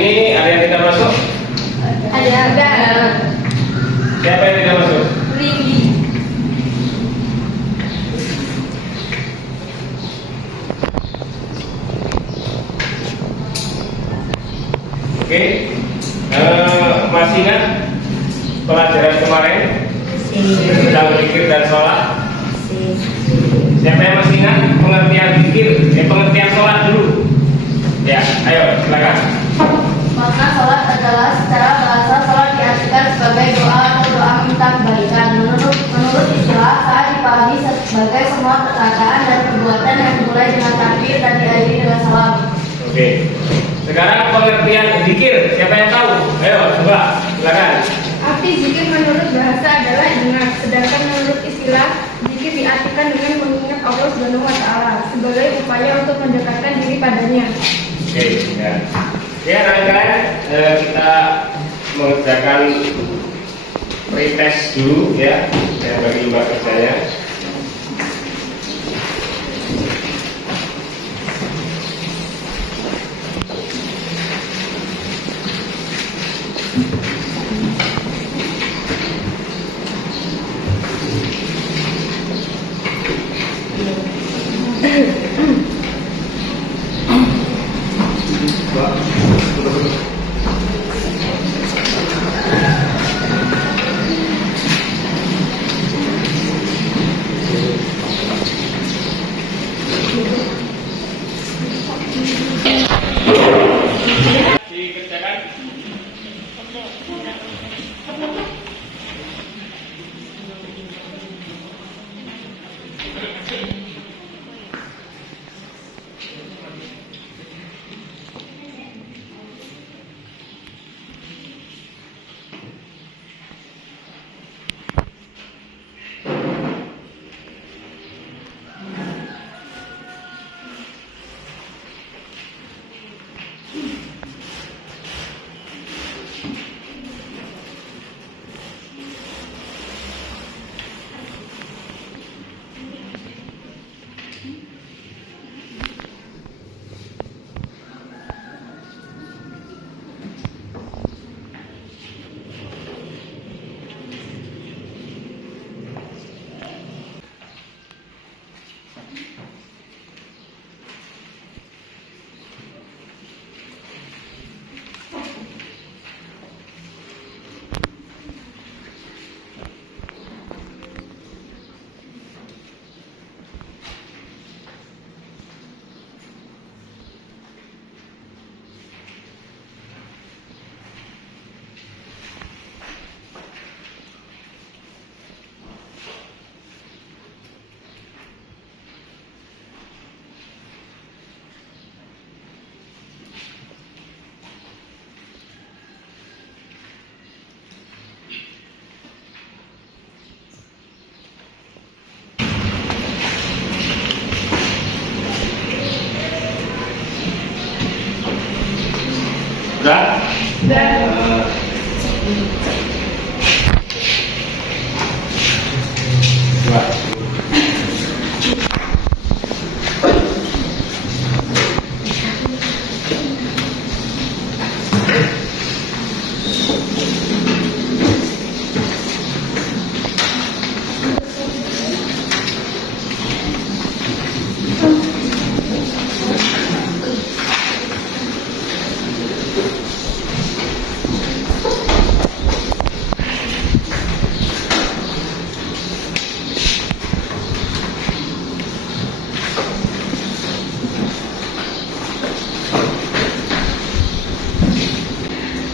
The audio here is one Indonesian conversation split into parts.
ini ada yang tidak masuk? Ada. Siapa yang tidak masuk? Rigi. Oke. Masih ingat pelajaran kemarin tentang zikir dan sholat? Siapa yang masih ingat pengertian zikir? Pengertian sholat dulu. Ya, ayo silakan. Makna sholat adalah secara bahasa sholat diartikan sebagai doa atau doa minta kebaikan. Menurut istilah saat dipahami sebagai semua perkataan dan perbuatan yang dimulai dengan takbir dan diakhiri dengan salam. Oke. Sekarang pengertian zikir, siapa yang tahu? Ayo, coba silakan. Arti zikir menurut bahasa adalah ingat, sedangkan menurut istilah zikir diartikan dengan mengingat Allah Subhanahu wa taala sebagai upaya untuk mendekatkan diri padanya. Oke, ya. Ya, rekan-rekan, kita mengerjakan pretest dulu ya. Saya bagi mbak kerjanya. Dikerjakan. Sudah? Dua.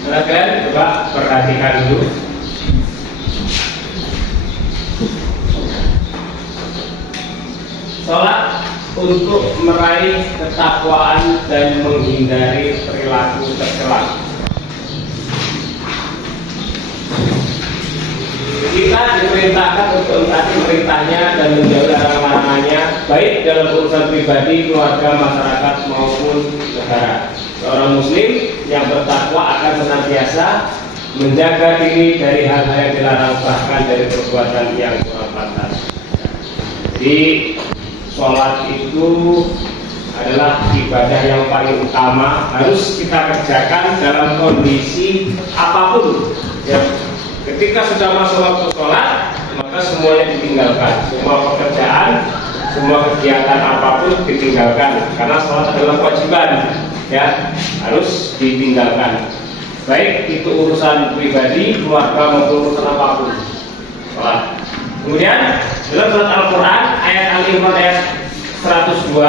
Silakan coba perhatikan dulu. Sholat untuk meraih ketakwaan dan menghindari perilaku tercela. Kita diperintahkan untuk mentaati perintahnya dan menjauhi larangan-larangannya, baik dalam urusan pribadi, keluarga, masyarakat maupun negara. Seorang muslim yang bertakwa akan senantiasa menjaga diri dari hal-hal yang dilarang, bahkan dari perbuatan yang kurang pantas. Jadi sholat itu adalah ibadah yang paling utama, harus kita kerjakan dalam kondisi apapun. Ya. Ketika sudah masuk waktu sholat, maka semuanya ditinggalkan, semua pekerjaan, semua kegiatan apapun ditinggalkan, karena sholat adalah kewajiban, ya, harus ditinggalkan. Baik itu urusan pribadi, keluarga maupun urusan apapun. Sholat. Kemudian dalam surat Al-Quran ayat Al-Imran ayat 102,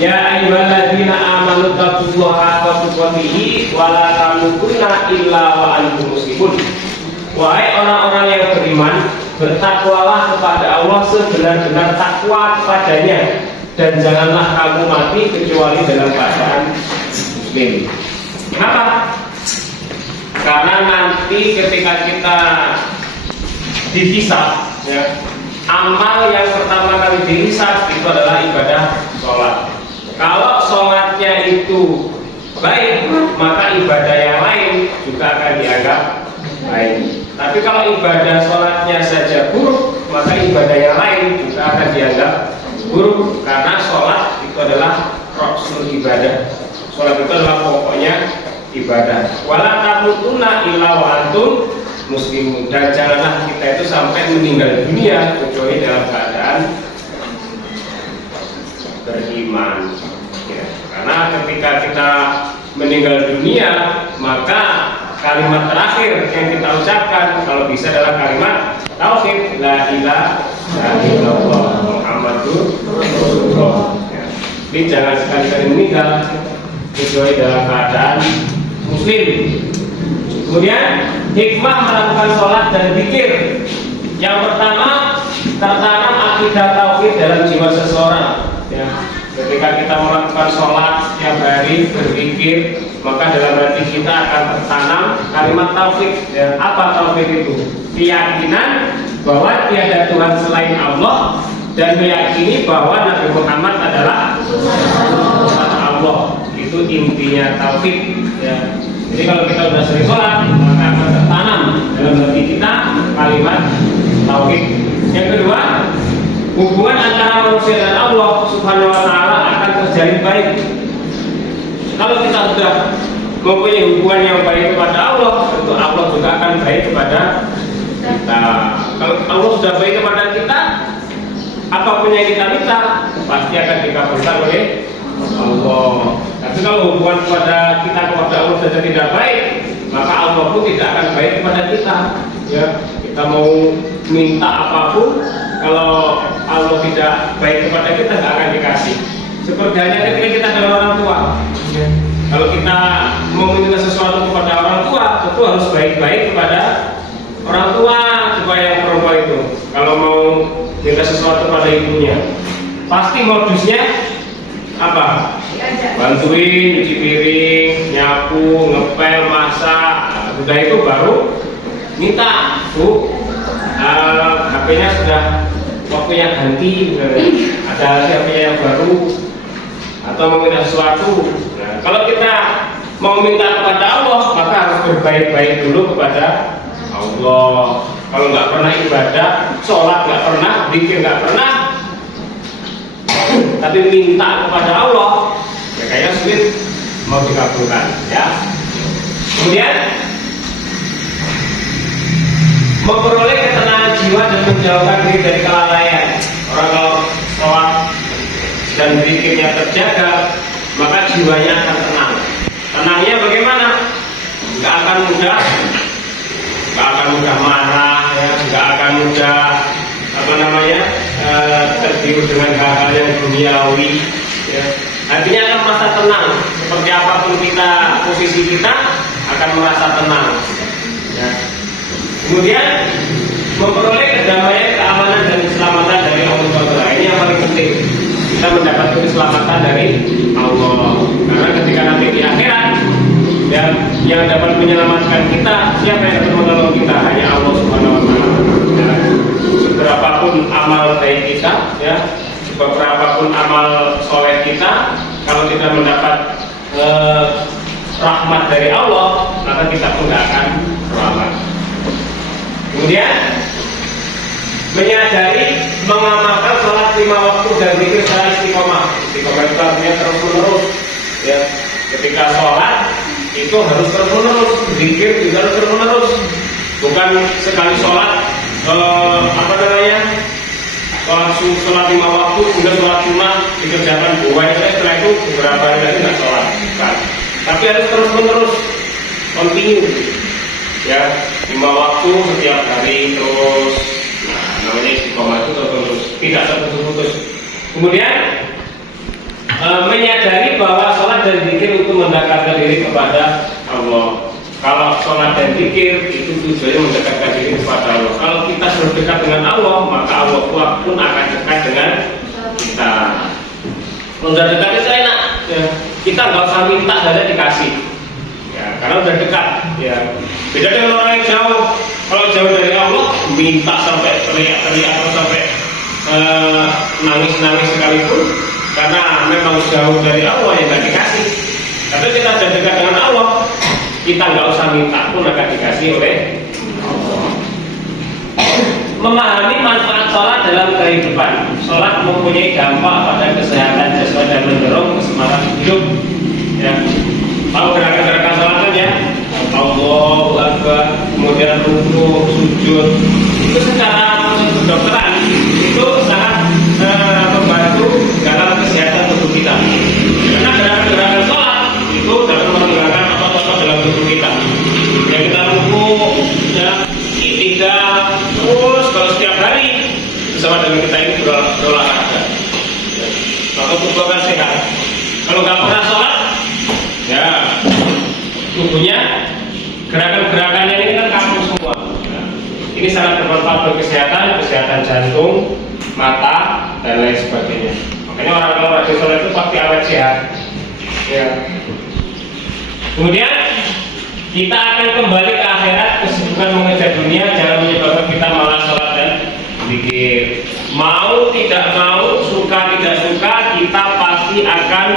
ya ayyuhalladzina amanu taqullaha haqqa tuqatih wa la tamutunna illa wa antum muslimun. Wahai orang-orang yang beriman, bertakwalah kepada Allah sebenar-benar takwa kepadanya, dan janganlah kamu mati kecuali dalam keadaan muslim. Kenapa? Karena nanti ketika kita dihisab, ya, amal yang pertama kali dihisab itu adalah ibadah sholat. Kalau sholatnya itu baik, maka ibadah yang lain juga akan dianggap baik. Tapi kalau ibadah sholatnya saja buruk, maka ibadah yang lain juga akan dianggap buruk, karena sholat itu adalah rukun ibadah. Sholat itu adalah pokoknya ibadah. Wala tamutunna illa wa antum muslimun, dan janganlah kita itu sampai meninggal dunia kecuali dalam keadaan beriman. Ya, karena ketika kita meninggal dunia, maka kalimat terakhir yang kita ucapkan kalau bisa adalah kalimat tauhid, la ilaha illallah Muhammadur Rasulullah. Ya. Jadi jangan sekali-kali meninggal kecuali dalam keadaan muslim. Kemudian hikmah melakukan sholat dan zikir. Yang pertama, tertanam akidah tauhid dalam jiwa seseorang. Ya. Ketika kita melakukan sholat setiap hari, berzikir, maka dalam hati kita akan tertanam kalimat tauhid. Ya. Apa tauhid itu? Keyakinan bahwa tiada Tuhan selain Allah, dan meyakini bahwa Nabi Muhammad adalah utusan Allah. Itu intinya tauhid. Ya. Jadi kalau kita sudah sering sholat, maka akan tertanam dalam hati kita kalimat tauhid. Yang kedua, hubungan antara manusia dan Allah Subhanahu wa Ta'ala akan terjalin baik. Kalau kita sudah mempunyai hubungan yang baik kepada Allah, tentu Allah juga akan baik kepada kita. Kalau Allah sudah baik kepada kita, apapun yang kita minta pasti akan dikabulkan oleh Allah. Tapi kalau hubungan kepada kita kepada Allah saja tidak baik, maka Allah pun tidak akan baik kepada kita. Ya, kita mau minta apapun, kalau Allah tidak baik kepada kita, tidak akan dikasih. Seperti halnya ketika kita adalah orang tua. Ya. Kalau kita mau minta sesuatu kepada orang tua, tentu harus baik-baik kepada orang tua. Supaya yang perempuan itu, kalau mau minta sesuatu pada ibunya, pasti modusnya apa? Bantuin nyuci piring, nyapu, ngepel, masak. Sudah itu baru minta, Bu, HP-nya sudah waktunya ganti, ada HP-nya yang baru, atau mau minta sesuatu. Nah, kalau kita mau minta kepada Allah, maka harus berbaik-baik dulu kepada Allah. Kalau nggak pernah ibadah, sholat nggak pernah, zikir nggak pernah, tapi minta kepada Allah, ya kayaknya sulit mau dikabulkan. Ya. Kemudian memperoleh ketenangan jiwa dan menjauhkan diri dari kelalaian. Orang kalau sholat dan zikirnya terjaga, maka jiwanya akan tenang. Tenangnya bagaimana? Nggak akan mudah marah, ya, nggak akan mudah tergiur dengan hal-hal yang duniawi. Ya. Hatinya akan merasa tenang. Seperti apapun posisi kita akan merasa tenang. Ya. Kemudian memperoleh kedamaian, keamanan dan keselamatan dari Allah Taala. Ini yang paling penting. Kita mendapatkan keselamatan dari Allah. Karena ketika nanti di akhirat, yang dapat menyelamatkan kita, siapa yang dapat menolong kita? Hanya Allah Subhanahu wa Ta'ala. Ya. Seberapapun amal baik kita, ya, seberapapun amal soleh kita, kalau tidak mendapat rahmat dari Allah, maka kita pun tidak akan selamat. Kemudian menyadari mengamalkan sholat 5 waktu dan zikir secara istiqomah. Istiqomah artinya terus menerus. Ya, ketika sholat itu harus terus menerus, zikir juga harus terus menerus. Bukan sekali sholat sholat 5 waktu kemudian sholat sunnah dikerjakan setelah itu beberapa hari lagi nggak sholat. Bukan. Tapi harus terus menerus, continue. Ya, 5 waktu setiap hari terus. Nah, namanya istiqomah itu terus, tidak terputus-putus. Kemudian menyadari bahwa sholat dan zikir untuk mendekatkan diri kepada Allah. Kalau sholat dan zikir itu tujuannya mendekatkan diri kepada Allah. Kalau kita sudah dekat dengan Allah, maka Allah pun akan dekat dengan kita. Kalau sudah dekat itu enak, ya. Kita nggak usah minta saja dikasih, ya, karena sudah dekat. Ya. Beda dengan orang yang jauh. Kalau jauh dari Allah, minta sampai teriak-teriak atau sampai nangis-nangis sekalipun, karena memang jauh dari Allah yang nggak dikasih. Tapi kita sudah dekat dengan Allah, kita nggak usah minta pun akan dikasih oleh Allah. Memahami manfaat sholat dalam kehidupan. Sholat mempunyai dampak pada kesehatan jasmani dan mendorong kesemangat hidup. Ya. Tahu gerakan-gerakan sholat ya? Allahu Akbar, kemudian rukuk, sujud. Itu secara kedokteran itu sangat membantu dalam kesehatan tubuh kita. Karena gerakan-gerakan sholat itu dapat menggerakkan otot-otot dalam tubuh kita. Ya, kita rukuk, ya, iktidal, terus kalau setiap hari bersama dengan kita ini berolahraga. Ya, maka tubuh akan sehat. Kalau nggak pernah sholat, ya tubuhnya gerakan-gerakannya ini kan kaku semua. Ya, ini sangat bermanfaat bagi kesehatan jantung, mata, dan lain sebagainya. Makanya orang kalau rajin sholat itu pasti awet sehat. Ya. Kemudian kita akan kembali ke akhirat. Kesibukan mengejar dunia jangan menyebabkan kita malas sholat dan zikir. Mau tidak mau, suka tidak suka, kita pasti akan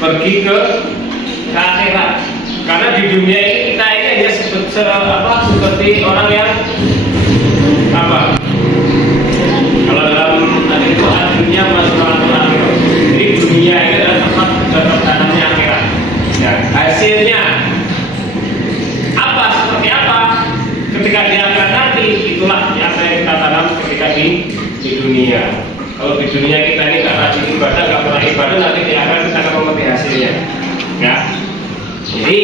pergi ke akhirat. Karena di dunia ini kita ini hanya seperti orang yang apa? Kalau dalam itu dunia masuk akhirat. Jadi dunia ini adalah tempat perjalanannya akhirat. Ya, hasilnya apa? Seperti apa? Ketika di akhirat nanti, itulah yang kita tanam ketika di dunia. Kalau di dunia kita ini nggak rajin ibadah, nggak pernah ibadah, nanti di akhirat kita akan memetik hasilnya. Ya. Jadi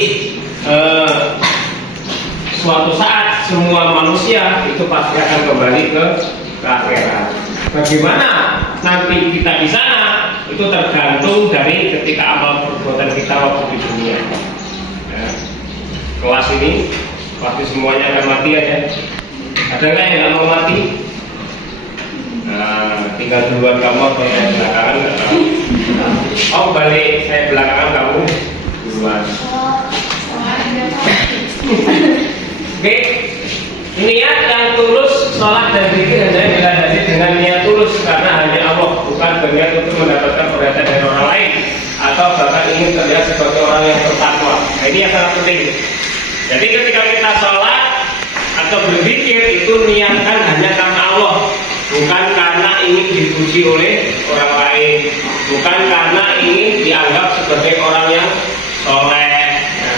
suatu saat semua manusia itu pasti akan kembali ke akhirat. Bagaimana nanti kita di sana itu tergantung dari ketika amal perbuatan kita waktu di dunia. Ya. Kelas ini pasti semuanya akan mati aja. Ada nggak yang nggak mau mati? Nah, tinggal duluan kamu atau saya belakangan nggak tahu. Oh balik, saya belakangan kamu duluan. Oke, niat yang tulus sholat dan zikir hanya dilandasi dengan niat tulus karena hanya Allah, bukan berniat untuk mendapatkan perhatian dari orang lain atau bahkan ingin terlihat sebagai orang yang bertakwa. Nah, ini yang sangat penting. Jadi ketika kita sholat atau berzikir itu niatkan hanya karena Allah, bukan karena ingin dipuji oleh orang lain, bukan karena ingin dianggap sebagai orang yang soleh. Ya.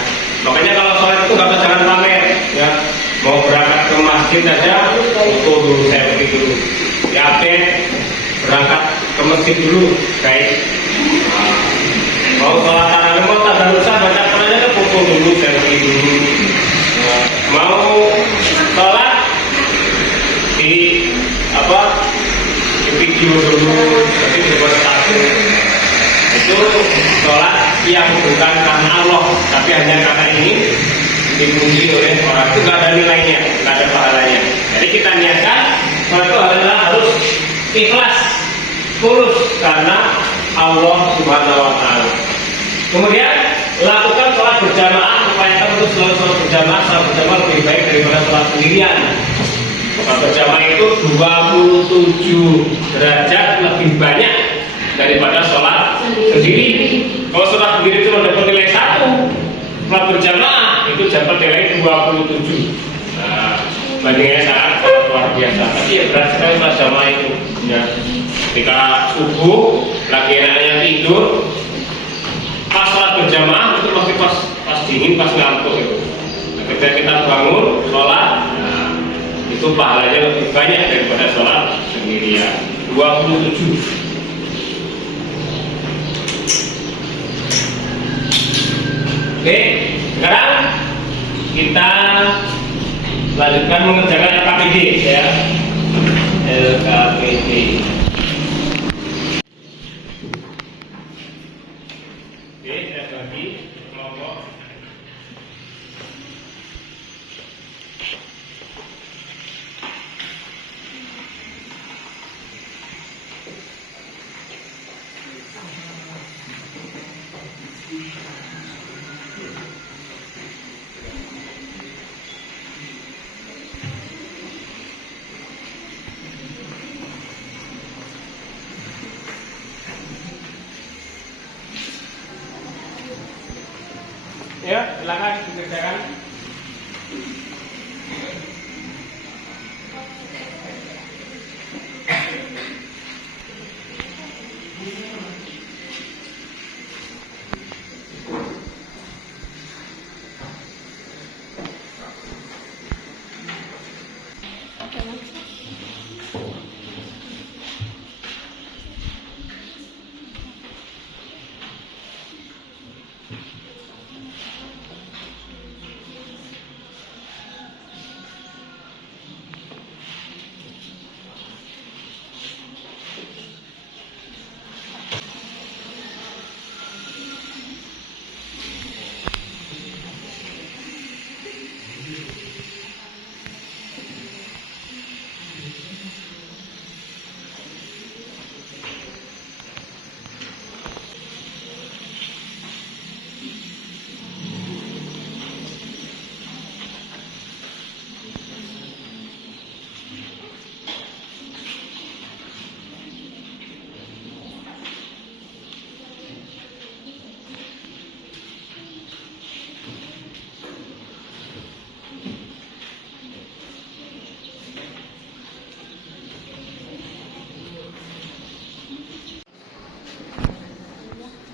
Makanya kalau sholat itu nggak jangan pamer. Ya. Mau berangkat ke masjid aja, foto dulu, selfie dulu. Ya, berangkat ke masjid dulu, guys. Nah, mau sholat tarawih, mau tadarrusan baca Quran aja, foto dulu, selfie dulu. Nah, mau sholat di video dulu, tapi dibuat status. Itu sholat yang bukan karena Allah, tapi hanya karena ini dipuji oleh orang. Itu nggak ada nilainya, nggak ada pahalanya. Jadi kita niatkan sholat itu harus ikhlas, tulus karena Allah Subhanahu Wa Taala. Kemudian lakukan sholat berjamaah, upayakan untuk selalu sholat berjamaah. Sholat berjamaah lebih baik daripada sholat sendirian. Sholat berjamaah itu 27 derajat lebih banyak daripada sholat sendiri. Kalau sholat sendiri cuma dapat nilai 1, sholat berjamaah itu dapat nilai 27. Nah, bandingnya sangat luar biasa. Tapi ya berat sekali Mas jamaah itu. Ya. Ketika subuh lagi enaknya tidur, pas sholat berjamaah itu pasti pas dingin, pas ngantuk itu. Nah, ketika kita bangun sholat, nah, itu pahalanya lebih banyak daripada sholat sendirian. 27. Oke, sekarang kita lanjutkan mengerjakan LKPD ya. LKPD. Oke, saya bagi kelompok. Ya, silakan dikerjakan.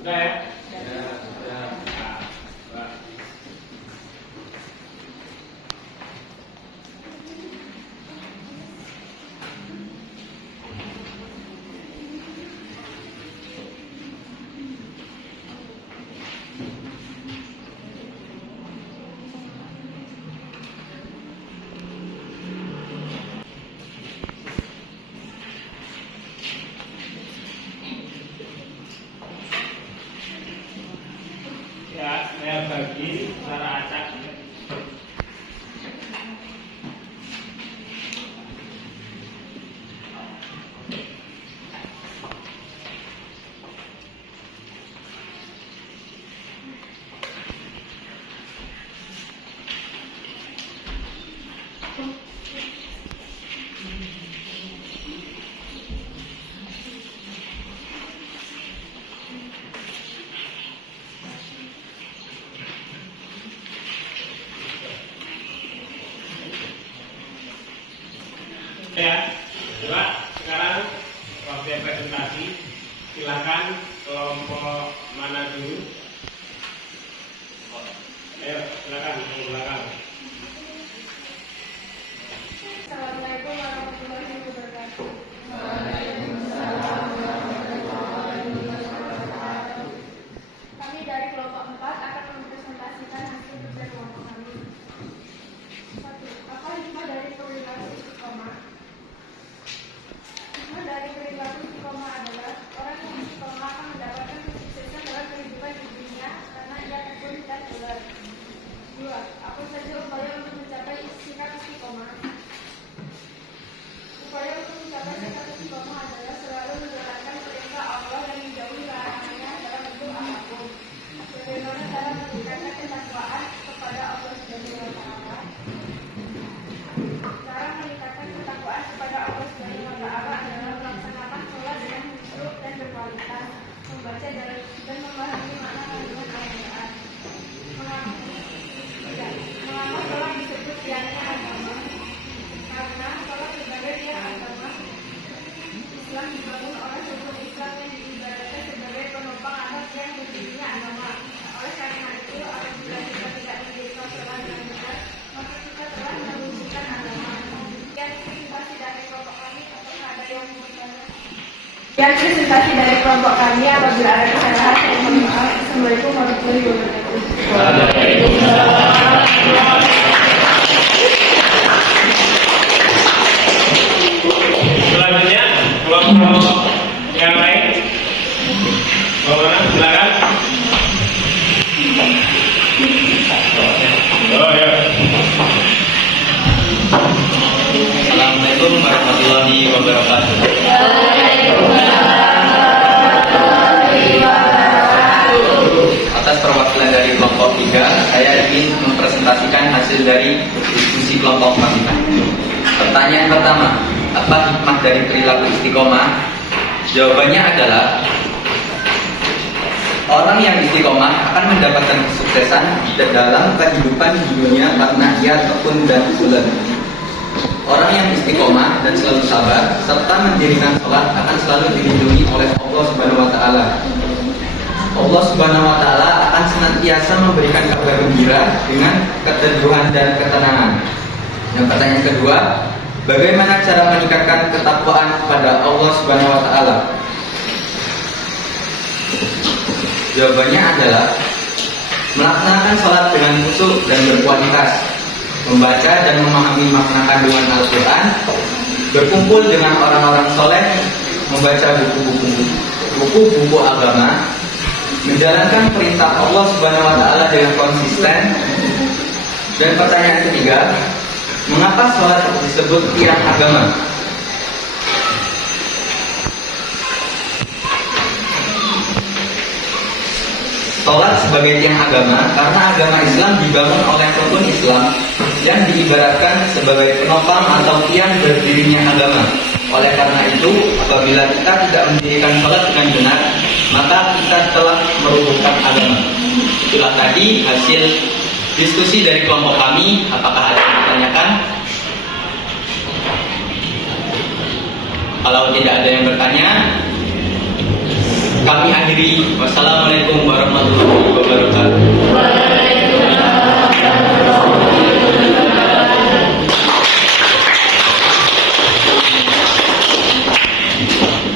Sudah ya? Ya, saya bagi secara acak. Ya, coba sekarang waktu presentasi, silakan kelompok mana dulu? Ayo, silakan ke belakang. Assalamualaikum warahmatullahi wabarakatuh. Kami dari kelompok 4 akan mempresentasikan hasil kerja kelompok kami. 1. Apa hikmah dari perilaku istiqomah? Hikmah dari perilaku istiqomah adalah orang yang istiqomah akan mendapatkan kesuksesan dalam kehidupan di dunia karena ia tekun dan ular. 2. Apa saja upaya untuk mencapai sikap istiqomah? Upaya untuk mencapai sikap istiqomah adalah selalu menjalankan perintah Allah dan menjauhi larangannya dalam bentuk apapun. Bagaimana cara meningkatkan ketakwaan kepada Allah Subhanahu wa Ta'ala? Cara meningkatkan ketakwaan kepada Allah Subhanahu wa Ta'ala adalah melaksanakan sholat dengan khusyuk dan berkualitas, membaca dan memahami makna kandungan Al-Quran. Mengapa sholat disebut tiangnya agama? Karena sholat sebagai Islam dibangun oleh rukun Islam yang diibaratkan sebagai penopang atas yang berdirinya agama. Oleh karena itu, apabila kita tidak mendirikan sholat dengan benar, maka kita telah meruntuhkan agama. Sekian presentasi dari kelompok kami. Apakah ada yang mau bertanya? Sekian presentasi dari kelompok kami. Apabila ada kesalahan, saya mohon maaf. Assalamualaikum warahmatullahi wabarakatuh. Selanjutnya kelompok yang lain. Bagaimana? Silakan. Oh ya. Assalamualaikum warahmatullahi wabarakatuh. Atas perwakilan dari kelompok 3, saya ingin mempresentasikan hasil dari diskusi kelompok kami. Pertanyaan pertama, apa hikmah dari perilaku istiqomah? Jawabannya adalah orang yang istiqomah akan mendapatkan kesuksesan di dalam kehidupan di dunia karena ia tekun dan bulat. Orang yang istiqomah dan selalu sabar serta mendirikan sholat akan selalu dilindungi oleh Allah Subhanahu wa Ta'ala. Allah Subhanahu wa Ta'ala akan senantiasa memberikan kabar gembira dengan keteduhan dan ketenangan. Yang pertanyaan kedua, bagaimana cara meningkatkan ketakwaan kepada Allah Subhanahu wa Ta'ala? Jawabannya adalah melaksanakan sholat dengan khusyuk dan berkualitas, membaca dan memahami makna kandungan Al-Quran, berkumpul dengan orang-orang soleh, membaca buku-buku agama, menjalankan perintah Allah Subhanahu wa Ta'ala dengan konsisten. Dan pertanyaan ketiga, mengapa sholat disebut tiang agama? Sholat sebagai tiang agama karena agama Islam dibangun oleh rukun Islam yang diibaratkan sebagai penopang atau tiang berdirinya agama. Oleh karena itu, apabila kita tidak mendirikan sholat dengan benar, maka kita telah merubuhkan agama. Itulah tadi hasil diskusi dari kelompok kami. Apakah ada yang ditanyakan? Kalau tidak ada yang bertanya, kami akhiri. Wassalamualaikum warahmatullahi wabarakatuh.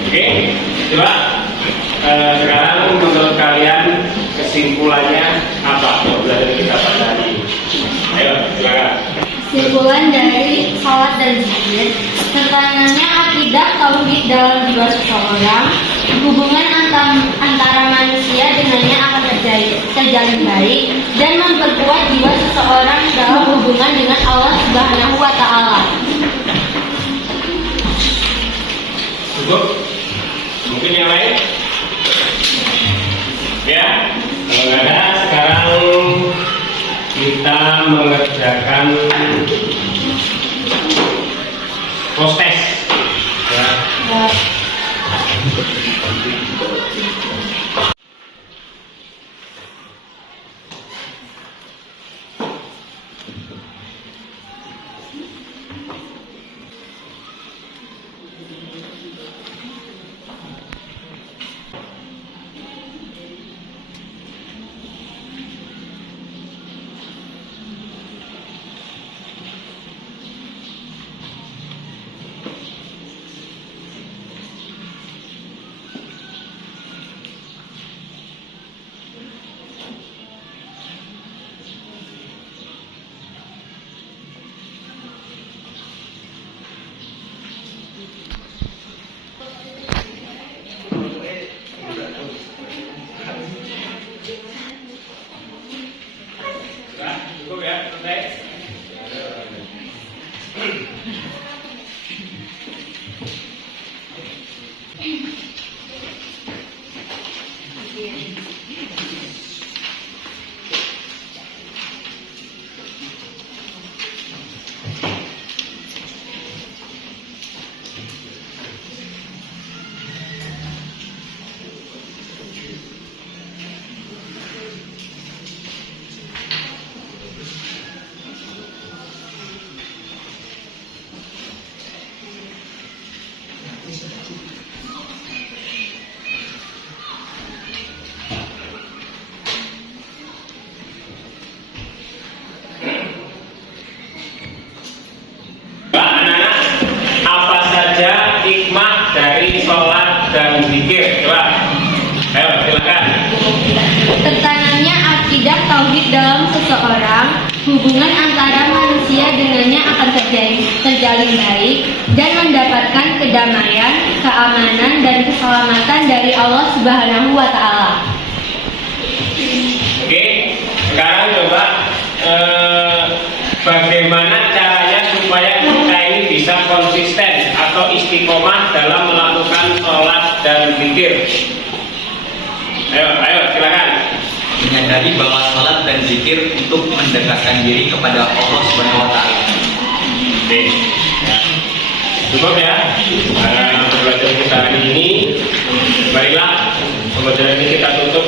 Oke, coba sekarang menurut kalian kesimpulannya apa dari kita pada hari ini? Ayo, silakan. Kesimpulan dari sholat dan zikir, tertanamnya akidah tauhid dalam jiwa seseorang, hubungan antara manusia dengannya akan terjalin baik dan memperkuat jiwa seseorang dalam hubungan dengan Allah Subhanahu wa Ta'ala. Cukup? Mungkin yang lain? Ya, kalau nggak ada, sekarang kita mengerjakan proses. Ya. akidah tauhid dalam seseorang, hubungan antara manusia dengannya akan terjalin baik dan mendapatkan kedamaian, keamanan, dan keselamatan dari Allah Subhanahu wa Ta'ala. Oke, sekarang coba bagaimana caranya supaya kita ini bisa konsisten atau istiqomah dalam melakukan sholat dan zikir. Ayo, silakan. Menyadari bahwa sholat dan zikir untuk mendekatkan diri kepada Allah Subhanahu wa Ta'ala. Oke, ya. Cukup ya. Pembelajaran kita hari ini. Baiklah, pembelajaran ini kita tutup.